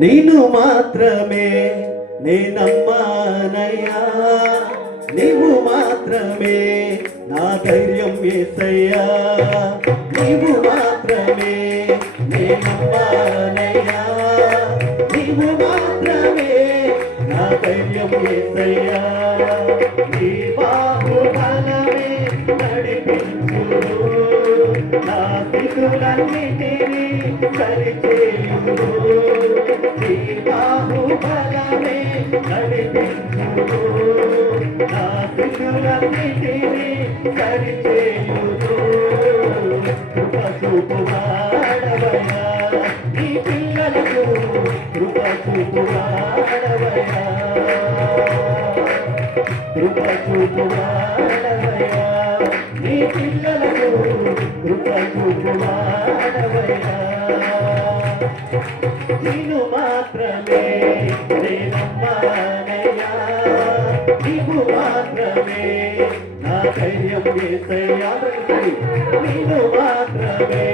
నిన్ను మాత్రమే నేనమ్మానయ్యా, నీవు మాత్రమే నా ధైర్యం యేసయ్యా, నీవు మాత్రమే నేనమ్మానయ్యా, నీవు మాత్రమే నా ధైర్యం యేసయ్యా, నీ బాహుబలమే నడిపించును, నా స్థితులన్నిటినీ సరిచేయును, నీ బాహుబలమే నడిపించును, నా స్థితులన్నిటినీ సరిచేయును, కృప చూపువాడవయ్యా, నీ పిల్లలకు కృప చూపువాడవయ్యా, కృప చూపువాడవయ్యా, నీ పిల్లలకు కృప చూపువాడవయ్యా, నిన్ను మాత్రమే నేనమ్మానయ్యా, నీవు మాత్రమే నా ధైర్యం యేసయ్యా, నిన్ను మాత్రమే